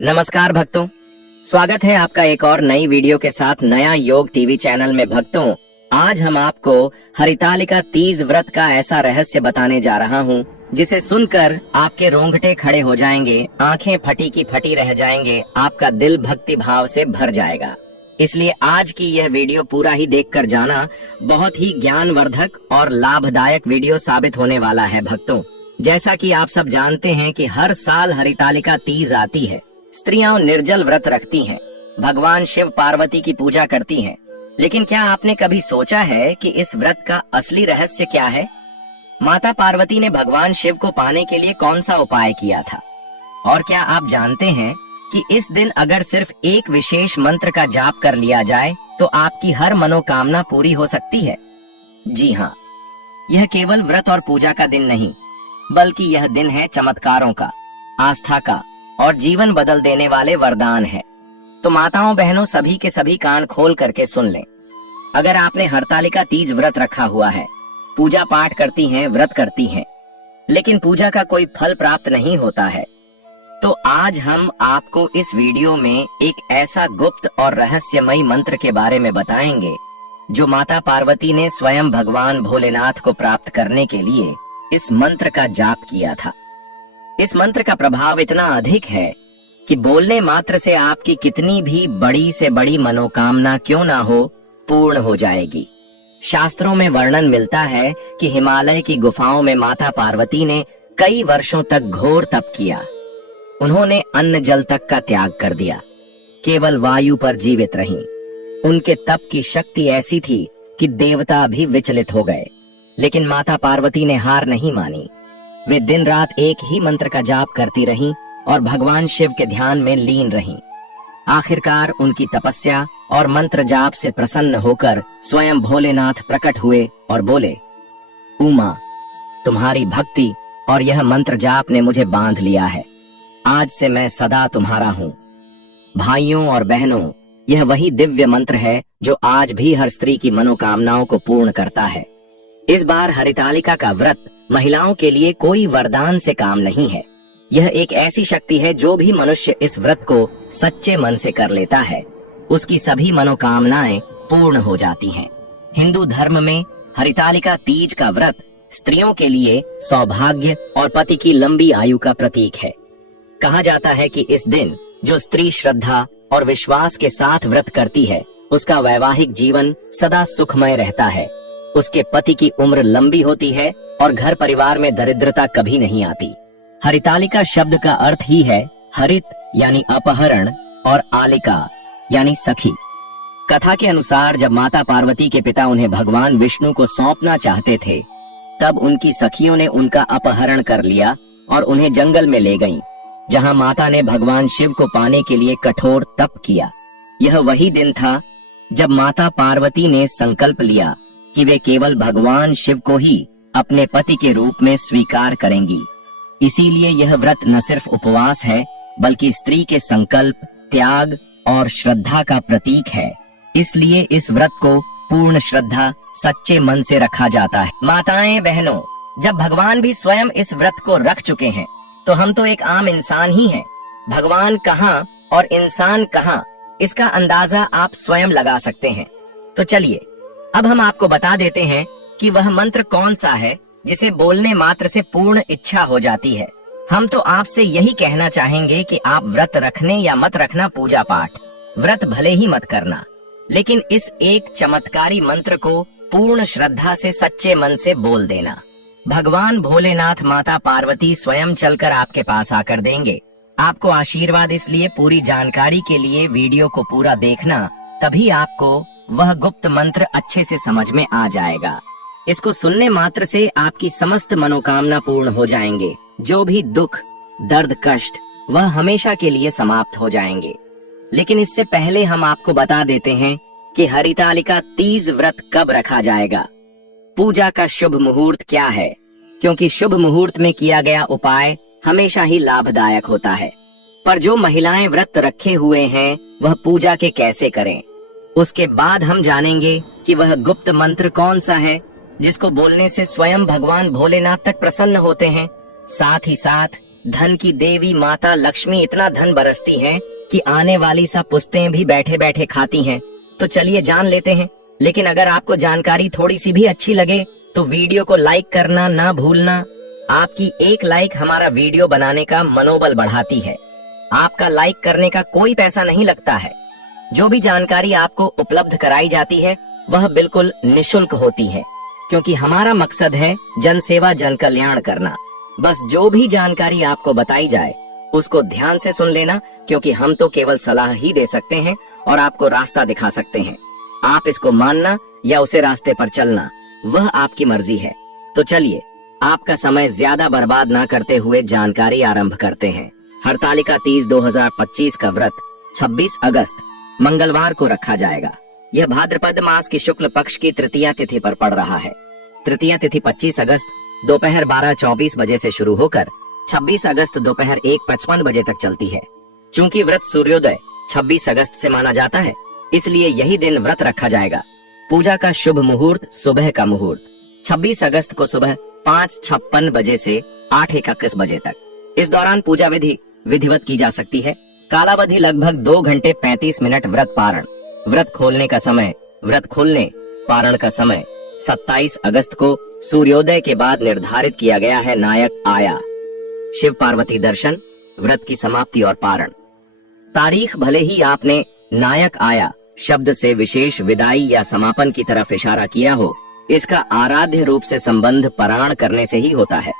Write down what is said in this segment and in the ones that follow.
नमस्कार भक्तों, स्वागत है आपका एक और नई वीडियो के साथ नया योग टीवी चैनल में। भक्तों, आज हम आपको हरितालिका तीज व्रत का ऐसा रहस्य बताने जा रहा हूं, जिसे सुनकर आपके रोंगटे खड़े हो जाएंगे, आंखें फटी की फटी रह जाएंगे, आपका दिल भक्ति भाव से भर जाएगा। इसलिए आज की यह वीडियो पूरा ही देखकर जाना, बहुत ही ज्ञानवर्धक और लाभदायक वीडियो साबित होने वाला है। भक्तों, जैसा कि आप सब जानते हैं कि हर साल हरितालिका तीज आती है। स्त्रियां निर्जल व्रत रखती हैं, भगवान शिव पार्वती की पूजा करती हैं। लेकिन क्या आपने कभी सोचा है कि इस व्रत का असली रहस्य क्या है? माता पार्वती ने भगवान शिव को पाने के लिए कौन सा उपाय किया था? और क्या आप जानते हैं कि इस दिन अगर सिर्फ एक विशेष मंत्र का जाप कर लिया जाए तो आपकी हर मनोकामना पूरी हो सकती है? जी हाँ, यह केवल व्रत और पूजा का दिन नहीं, बल्कि यह दिन है चमत्कारों का, आस्था का और जीवन बदल देने वाले वरदान है। तो माताओं बहनों, सभी के सभी कान खोल करके सुन लें। अगर आपने हरतालिका तीज व्रत रखा हुआ है, पूजा पाठ करती हैं, व्रत करती हैं, लेकिन पूजा का कोई फल प्राप्त नहीं होता है, तो आज हम आपको इस वीडियो में एक ऐसा गुप्त और रहस्यमयी मंत्र के बारे में बताएंगे, जो माता पार्वती ने स्वयं भगवान भोलेनाथ को प्राप्त करने के लिए इस मंत्र का जाप किया था। इस मंत्र का प्रभाव इतना अधिक है कि बोलने मात्र से आपकी कितनी भी बड़ी से बड़ी मनोकामना क्यों ना हो, पूर्ण हो जाएगी। शास्त्रों में वर्णन मिलता है कि हिमालय की गुफाओं में माता पार्वती ने कई वर्षों तक घोर तप किया। उन्होंने अन्न जल तक का त्याग कर दिया, केवल वायु पर जीवित रहीं। उनके तप की शक्ति ऐसी थी कि देवता भी विचलित हो गए, लेकिन माता पार्वती ने हार नहीं मानी। वे दिन रात एक ही मंत्र का जाप करती रहीं और भगवान शिव के ध्यान में लीन रहीं। आखिरकार उनकी तपस्या और मंत्र जाप से प्रसन्न होकर स्वयं भोलेनाथ प्रकट हुए और बोले, उमा, तुम्हारी भक्ति और यह मंत्र जाप ने मुझे बांध लिया है। आज से मैं सदा तुम्हारा हूँ। भाइयों और बहनों, यह वही दिव्य मंत्र है जो आज भी हर स्त्री की मनोकामनाओं को पूर्ण करता है। इस बार हरितालिका का व्रत महिलाओं के लिए कोई वरदान से काम नहीं है। यह एक ऐसी शक्ति है, जो भी मनुष्य इस व्रत को सच्चे मन से कर लेता है, उसकी सभी मनोकामनाएं पूर्ण हो जाती हैं। हिंदू धर्म में हरितालिका तीज का व्रत स्त्रियों के लिए सौभाग्य और पति की लंबी आयु का प्रतीक है। कहा जाता है कि इस दिन जो स्त्री श्रद्धा और विश्वास के साथ व्रत करती है, उसका वैवाहिक जीवन सदा सुखमय रहता है। उसके पति की उम्र लंबी होती है और घर परिवार में दरिद्रता कभी नहीं आती। हरितालिका शब्द का अर्थ ही है हरित यानी अपहरण और आलिका यानी सखी। कथा के अनुसार जब माता पार्वती के पिता उन्हें भगवान विष्णु को सौंपना चाहते थे, तब उनकी सखियों ने उनका अपहरण कर लिया और उन्हें जंगल में ले गईं, जहां माता ने भगवान शिव को पाने के लिए कठोर तप किया। यह वही दिन था जब माता पार्वती ने संकल्प लिया कि वे केवल भगवान शिव को ही अपने पति के रूप में स्वीकार करेंगी। इसीलिए यह व्रत न सिर्फ उपवास है, बल्कि स्त्री के संकल्प, त्याग और श्रद्धा का प्रतीक है। इसलिए इस व्रत को पूर्ण श्रद्धा, सच्चे मन से रखा जाता है। माताएं बहनों, जब भगवान भी स्वयं इस व्रत को रख चुके हैं, तो हम तो एक आम इंसान ही हैं। भगवान कहाँ और इंसान कहाँ, इसका अंदाजा आप स्वयं लगा सकते हैं। तो चलिए अब हम आपको बता देते हैं कि वह मंत्र कौन सा है जिसे बोलने मात्र से पूर्ण इच्छा हो जाती है। हम तो आपसे यही कहना चाहेंगे कि आप व्रत रखने या मत रखना पूजा पाठ, व्रत भले ही मत करना, लेकिन इस एक चमत्कारी मंत्र को पूर्ण श्रद्धा से सच्चे मन से बोल देना। भगवान भोलेनाथ माता पार्वती स्वयं चलकर आपके पास आकर देंगे आपको आशीर्वाद। इसलिए पूरी जानकारी के लिए वीडियो को पूरा देखना, तभी आपको वह गुप्त मंत्र अच्छे से समझ में आ जाएगा। इसको सुनने मात्र से आपकी समस्त मनोकामना पूर्ण हो जाएंगे। जो भी दुख, दर्द, कष्ट, वह हमेशा के लिए समाप्त हो जाएंगे। लेकिन इससे पहले हम आपको बता देते हैं कि हरितालिका तीज व्रत कब रखा जाएगा, पूजा का शुभ मुहूर्त क्या है, क्योंकि शुभ मुहूर्त में किया गया उपाय हमेशा ही लाभदायक होता है। पर जो महिलाएं व्रत रखे हुए हैं, वह पूजा के कैसे करें, उसके बाद हम जानेंगे कि वह गुप्त मंत्र कौन सा है जिसको बोलने से स्वयं भगवान भोलेनाथ तक प्रसन्न होते हैं। साथ ही साथ धन की देवी माता लक्ष्मी इतना धन बरसती हैं कि आने वाली सब पुश्तें भी बैठे बैठे खाती हैं। तो चलिए जान लेते हैं। लेकिन अगर आपको जानकारी थोड़ी सी भी अच्छी लगे तो वीडियो को लाइक करना ना भूलना। आपकी एक लाइक हमारा वीडियो बनाने का मनोबल बढ़ाती है। आपका लाइक करने का कोई पैसा नहीं लगता है। जो भी जानकारी आपको उपलब्ध कराई जाती है वह बिल्कुल निशुल्क होती है, क्योंकि हमारा मकसद है जन सेवा जन कल्याण करना। बस जो भी जानकारी आपको बताई जाए उसको ध्यान से सुन लेना, क्योंकि हम तो केवल सलाह ही दे सकते हैं और आपको रास्ता दिखा सकते हैं। आप इसको मानना या उसे रास्ते पर चलना वह आपकी मर्जी है। तो चलिए आपका समय ज्यादा बर्बाद ना करते हुए जानकारी आरंभ करते हैं। हरतालिका तीज 2025 का व्रत 26 अगस्त मंगलवार को रखा जाएगा। यह भाद्रपद मास की शुक्ल पक्ष की तृतीया तिथि पर पड़ रहा है। तृतीया तिथि 25 अगस्त दोपहर 12:24 बजे से शुरू होकर 26 अगस्त दोपहर 1:55 बजे तक चलती है। चूंकि व्रत सूर्योदय 26 अगस्त से माना जाता है, इसलिए यही दिन व्रत रखा जाएगा। पूजा का शुभ मुहूर्त सुबह का मुहूर्त 26 अगस्त को सुबह 5:56 बजे से 8:31 बजे तक। इस दौरान पूजा विधि विधिवत की जा सकती है। कालावधि लगभग 2 घंटे 35 मिनट। व्रत पारण व्रत खोलने का समय व्रत खोलने पारण का समय 27 अगस्त को सूर्योदय के बाद निर्धारित किया गया है। नायक आया शिव पार्वती दर्शन व्रत की समाप्ति और पारण तारीख। भले ही आपने नायक आया शब्द से विशेष विदाई या समापन की तरफ इशारा किया हो, इसका आराध्य रूप से संबंध पारायण करने से ही होता है।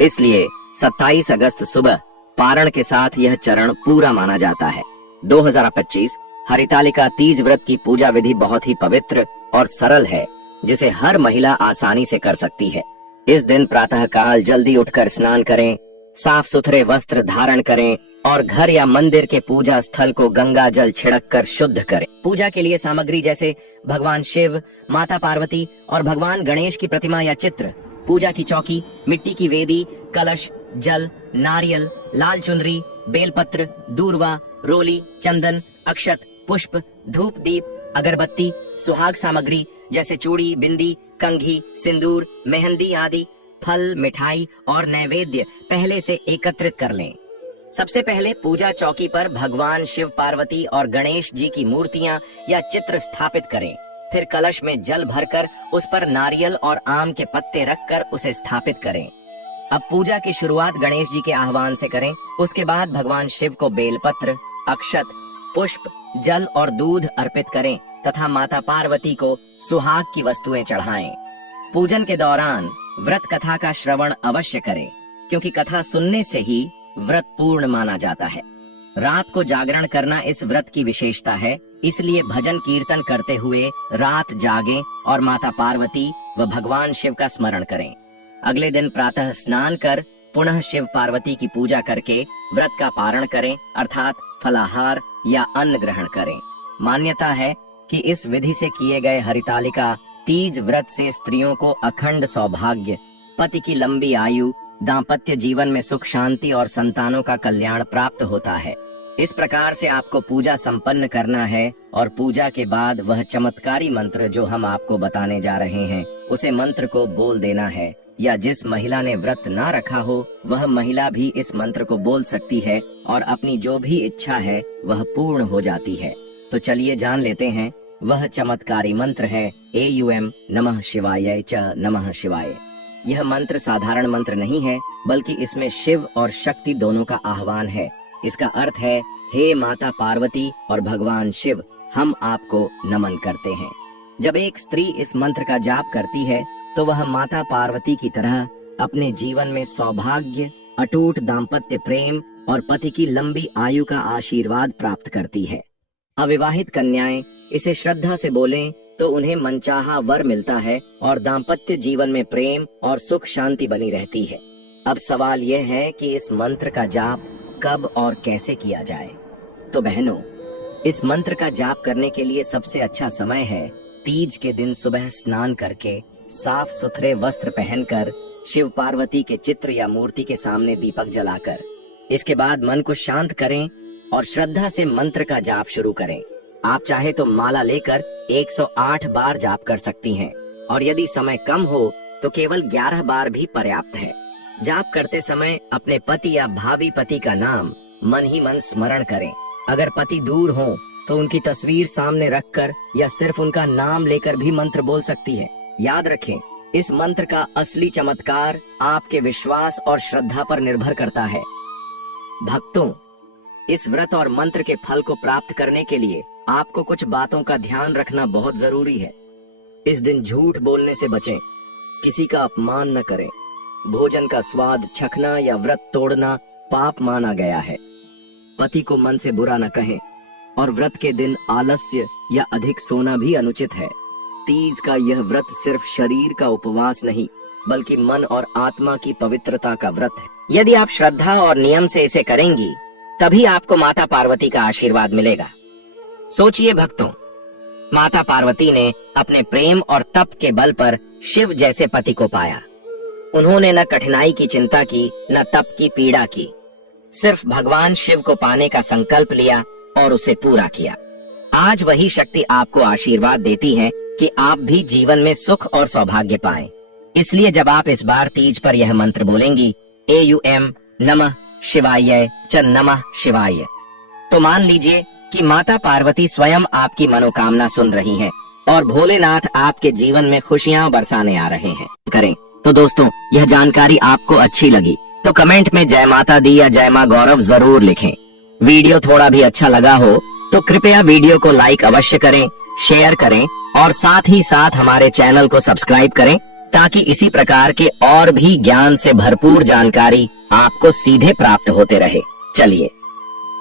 इसलिए 27 अगस्त सुबह पारण के साथ यह चरण पूरा माना जाता है। 2025 हरितालिका तीज व्रत की पूजा विधि बहुत ही पवित्र और सरल है, जिसे हर महिला आसानी से कर सकती है। इस दिन प्रातः काल जल्दी उठकर स्नान करें, साफ सुथरे वस्त्र धारण करें और घर या मंदिर के पूजा स्थल को गंगा जल छिड़क कर शुद्ध करें। पूजा के लिए सामग्री जैसे भगवान शिव, माता पार्वती और भगवान गणेश की प्रतिमा या चित्र, पूजा की चौकी, मिट्टी की वेदी, कलश, जल, नारियल, लाल चुनरी, बेलपत्र, दूर्वा, रोली, चंदन, अक्षत, पुष्प, धूप दीप, अगरबत्ती, सुहाग सामग्री जैसे चूड़ी, बिंदी, कंघी, सिंदूर, मेहंदी आदि, फल, मिठाई और नैवेद्य पहले से एकत्रित कर लें। सबसे पहले पूजा चौकी पर भगवान शिव पार्वती और गणेश जी की मूर्तियां या चित्र स्थापित करें। फिर कलश में जल भरकर उस पर नारियल और आम के पत्ते रखकर उसे स्थापित करें। अब पूजा की शुरुआत गणेश जी के आह्वान से करें। उसके बाद भगवान शिव को बेलपत्र, अक्षत, पुष्प, जल और दूध अर्पित करें तथा माता पार्वती को सुहाग की वस्तुएं चढ़ाएं। पूजन के दौरान व्रत कथा का श्रवण अवश्य करें, क्योंकि कथा सुनने से ही व्रत पूर्ण माना जाता है। रात को जागरण करना इस व्रत की विशेषता है, इसलिए भजन कीर्तन करते हुए रात जागें और माता पार्वती व भगवान शिव का स्मरण करें। अगले दिन प्रातः स्नान कर पुनः शिव पार्वती की पूजा करके व्रत का पारण करें, अर्थात फलाहार या अन्न ग्रहण करें। मान्यता है कि इस विधि से किए गए हरितालिका तीज व्रत से स्त्रियों को अखंड सौभाग्य, पति की लंबी आयु, दाम्पत्य जीवन में सुख शांति और संतानों का कल्याण प्राप्त होता है। इस प्रकार से आपको पूजा संपन्न करना है और पूजा के बाद वह चमत्कारी मंत्र जो हम आपको बताने जा रहे हैं, उसे मंत्र को बोल देना है। या जिस महिला ने व्रत ना रखा हो वह महिला भी इस मंत्र को बोल सकती है और अपनी जो भी इच्छा है वह पूर्ण हो जाती है। तो चलिए जान लेते हैं। वह चमत्कारी मंत्र है AUM नमः शिवाय च नमः शिवाय। यह मंत्र साधारण मंत्र नहीं है, बल्कि इसमें शिव और शक्ति दोनों का आह्वान है। इसका अर्थ है, हे माता पार्वती और भगवान शिव, हम आपको नमन करते हैं। जब एक स्त्री इस मंत्र का जाप करती है तो वह माता पार्वती की तरह अपने जीवन में सौभाग्य, अटूट दाम्पत्य प्रेम और पति की लंबी आयु का आशीर्वाद प्राप्त करती है। अविवाहित कन्याएं इसे श्रद्धा से बोलें तो उन्हें मनचाहा वर मिलता है और दाम्पत्य जीवन में प्रेम और सुख शांति बनी रहती है। अब सवाल यह है कि इस मंत्र का जाप कब और कैसे किया जाए। तो बहनों, इस मंत्र का जाप करने के लिए सबसे अच्छा समय है तीज के दिन सुबह स्नान करके साफ सुथरे वस्त्र पहनकर शिव पार्वती के चित्र या मूर्ति के सामने दीपक जलाकर। इसके बाद मन को शांत करें और श्रद्धा से मंत्र का जाप शुरू करें। आप चाहे तो माला लेकर 108 बार जाप कर सकती हैं और यदि समय कम हो तो केवल 11 बार भी पर्याप्त है। जाप करते समय अपने पति या भावी पति का नाम मन ही मन स्मरण करें। अगर पति दूर हो तो उनकी तस्वीर सामने रखकर या सिर्फ उनका नाम लेकर भी मंत्र बोल सकती है। याद रखें, इस मंत्र का असली चमत्कार आपके विश्वास और श्रद्धा पर निर्भर करता है। भक्तों, इस व्रत और मंत्र के फल को प्राप्त करने के लिए आपको कुछ बातों का ध्यान रखना बहुत जरूरी है। इस दिन झूठ बोलने से बचें, किसी का अपमान न करें, भोजन का स्वाद चखना या व्रत तोड़ना पाप माना गया है। पति को मन से बुरा न कहें और व्रत के दिन आलस्य या अधिक सोना भी अनुचित है। तीज का यह व्रत सिर्फ शरीर का उपवास नहीं, बल्कि मन और आत्मा की पवित्रता का व्रत है। यदि आप श्रद्धा और नियम से इसे करेंगी, तभी आपको माता पार्वती का आशीर्वाद मिलेगा। सोचिए भक्तों, माता पार्वती ने अपने प्रेम और तप के बल पर शिव जैसे पति को पाया। उन्होंने न कठिनाई की चिंता की, न तप की पीड़ा की, सिर्फ भगवान शिव को पाने का संकल्प लिया और उसे पूरा किया। आज वही शक्ति आपको आशीर्वाद देती है कि आप भी जीवन में सुख और सौभाग्य पाएं। इसलिए जब आप इस बार तीज पर यह मंत्र बोलेंगी, एयूएम नमः शिवाय च नमः शिवाय, तो मान लीजिए कि माता पार्वती स्वयं आपकी मनोकामना सुन रही हैं और भोलेनाथ आपके जीवन में खुशियां बरसाने आ रहे हैं। करें तो दोस्तों, यह जानकारी आपको अच्छी लगी तो कमेंट में जय माता दी या जय मां गौरव जरूर लिखें। वीडियो थोड़ा भी अच्छा लगा हो तो कृपया वीडियो को लाइक अवश्य करें, शेयर करें और साथ ही साथ हमारे चैनल को सब्सक्राइब करें, ताकि इसी प्रकार के और भी ज्ञान से भरपूर जानकारी आपको सीधे प्राप्त होते रहे। चलिए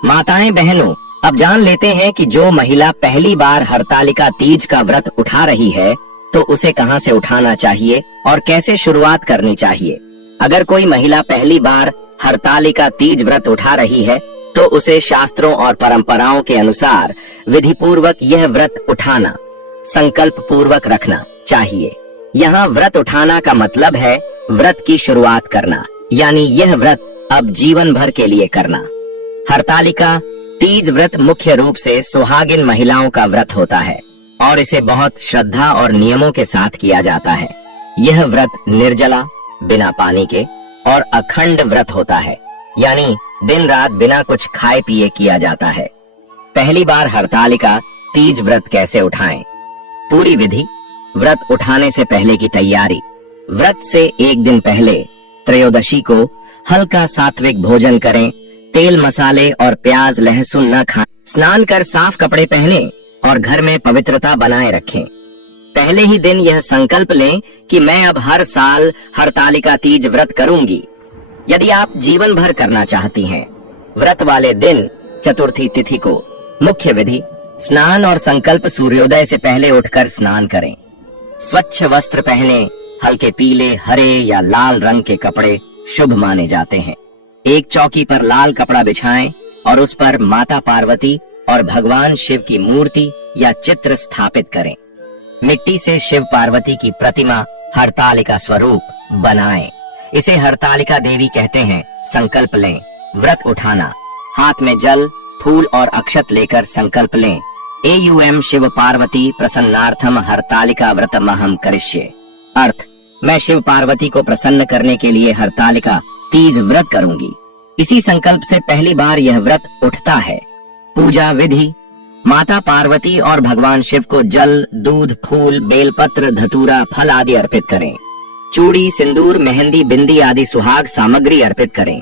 माताएं बहनों, अब जान लेते हैं कि जो महिला पहली बार हरतालिका तीज का व्रत उठा रही है तो उसे कहां से उठाना चाहिए और कैसे शुरुआत करनी चाहिए। अगर कोई महिला पहली बार हरतालिका तीज व्रत उठा रही है तो उसे शास्त्रों और परंपराओं के अनुसार विधि पूर्वक यह व्रत उठाना, संकल्प पूर्वक रखना चाहिए। यहाँ व्रत उठाना का मतलब है व्रत की शुरुआत करना, यानी यह व्रत अब जीवन भर के लिए करना। हरतालिका तीज व्रत मुख्य रूप से सुहागिन महिलाओं का व्रत होता है और इसे बहुत श्रद्धा और नियमों के साथ किया जाता है। यह व्रत निर्जला, बिना पानी के और अखंड व्रत होता है, यानी दिन रात बिना कुछ खाए पिए किया जाता है। पहली बार हरतालिका तीज व्रत कैसे उठाएं? पूरी विधि। व्रत उठाने से पहले की तैयारी। व्रत से एक दिन पहले त्रयोदशी को हल्का सात्विक भोजन करें, तेल मसाले और प्याज लहसुन न खाएं। स्नान कर साफ कपड़े पहने और घर में पवित्रता बनाए रखें। पहले ही दिन यह संकल्प लें कि मैं अब हर साल हरतालिका तीज व्रत करूंगी। यदि आप जीवन भर करना चाहती हैं, व्रत वाले दिन चतुर्थी तिथि को मुख्य विधि स्नान और संकल्प सूर्योदय से पहले उठकर स्नान करें। स्वच्छ वस्त्र पहने, हल्के पीले, हरे या लाल रंग के कपड़े शुभ माने जाते हैं। एक चौकी पर लाल कपड़ा बिछाएं और उस पर माता पार्वती और भगवान शिव की मूर्ति या चित्र स्थापित करें। मिट्टी से शिव पार्वती की प्रतिमा हरतालिका स्वरूप बनाएं। इसे हरतालिका देवी कहते हैं। संकल्प लें। व्रत उठाना। हाथ में जल, फूल और अक्षत लेकर संकल्प लें। एयूएम शिव पार्वती प्रसन्नार्थम हरतालिका व्रतमहं करिष्ये। अर्थ, मैं शिव पार्वती को प्रसन्न करने के लिए हरतालिका तीज व्रत करूंगी। इसी संकल्प से पहली बार यह व्रत उठता है। पूजा विधि। माता पार्वती और भगवान शिव को जल, दूध, फूल, बेलपत्र, धतूरा, फल आदि अर्पित करें। चूड़ी, सिंदूर, मेहंदी, बिंदी आदि सुहाग सामग्री अर्पित करें।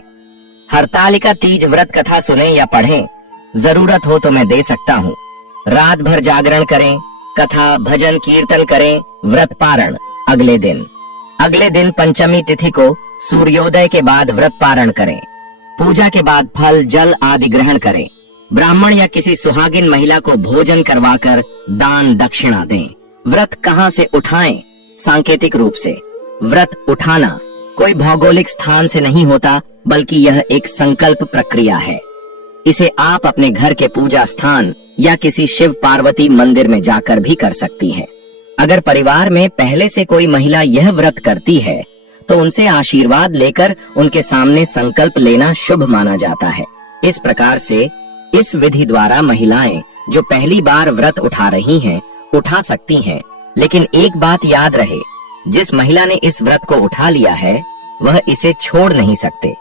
हरतालिका तीज व्रत कथा सुने या पढ़ें, जरूरत हो तो मैं दे सकता हूँ। रात भर जागरण करें, कथा भजन कीर्तन करें। व्रत पारण अगले दिन पंचमी तिथि को सूर्योदय के बाद व्रत पारण करें। पूजा के बाद फल, जल आदि ग्रहण करें। ब्राह्मण या किसी सुहागिन महिला को भोजन करवाकर दान दक्षिणा दें। व्रत कहाँ से उठाएं? सांकेतिक रूप से व्रत उठाना कोई भौगोलिक स्थान से नहीं होता, बल्कि यह एक संकल्प प्रक्रिया है। इसे आप अपने घर के पूजा स्थान या किसी शिव पार्वती मंदिर में जाकर भी कर सकती हैं। अगर परिवार में पहले से कोई महिला यह व्रत करती है तो उनसे आशीर्वाद लेकर उनके सामने संकल्प लेना शुभ माना जाता है। इस प्रकार से इस विधि द्वारा महिलाएं जो पहली बार व्रत उठा रही हैं, उठा सकती हैं। लेकिन एक बात याद रहे, जिस महिला ने इस व्रत को उठा लिया है वह इसे छोड़ नहीं सकते।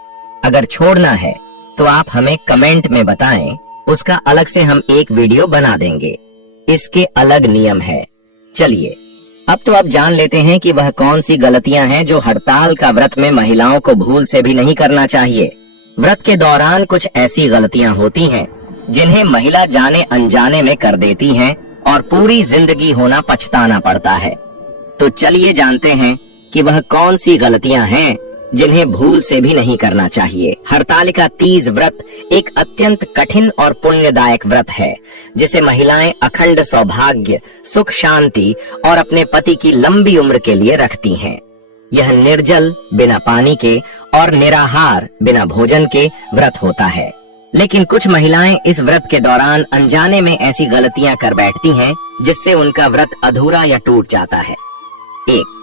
अगर छोड़ना है तो आप हमें कमेंट में बताएं, उसका अलग से हम एक वीडियो बना देंगे। इसके अलग नियम है। चलिए अब तो आप जान लेते हैं कि वह कौन सी गलतियां हैं जो हड़ताल का व्रत में महिलाओं को भूल से भी नहीं करना चाहिए। व्रत के दौरान कुछ ऐसी गलतियां होती हैं जिन्हें महिला जाने अनजाने में कर देती हैं और पूरी जिंदगी होना पछताना पड़ता है। तो चलिए जानते हैं कि वह कौन सी गलतियां हैं जिन्हें भूल से भी नहीं करना चाहिए। हरतालिका तीज व्रत एक अत्यंत कठिन और पुण्यदायक व्रत है, जिसे महिलाएं अखंड सौभाग्य, सुख, शांति और अपने पति की लंबी उम्र के लिए रखती हैं। यह निर्जल, बिना पानी के और निराहार, बिना भोजन के व्रत होता है। लेकिन कुछ महिलाएं इस व्रत के दौरान अनजाने में ऐसी गलतियां कर बैठती हैं जिससे उनका व्रत अधूरा या टूट जाता है। 1.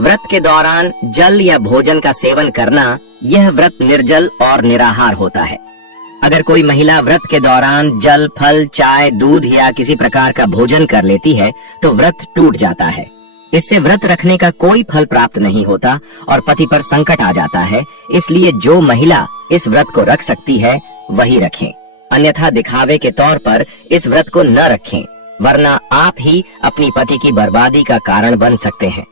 व्रत के दौरान जल या भोजन का सेवन करना। यह व्रत निर्जल और निराहार होता है। अगर कोई महिला व्रत के दौरान जल, फल, चाय, दूध या किसी प्रकार का भोजन कर लेती है तो व्रत टूट जाता है। इससे व्रत रखने का कोई फल प्राप्त नहीं होता और पति पर संकट आ जाता है। इसलिए जो महिला इस व्रत को रख सकती है वही रखें, अन्यथा दिखावे के तौर पर इस व्रत को न रखें, वरना आप ही अपनी पति की बर्बादी का कारण बन सकते हैं।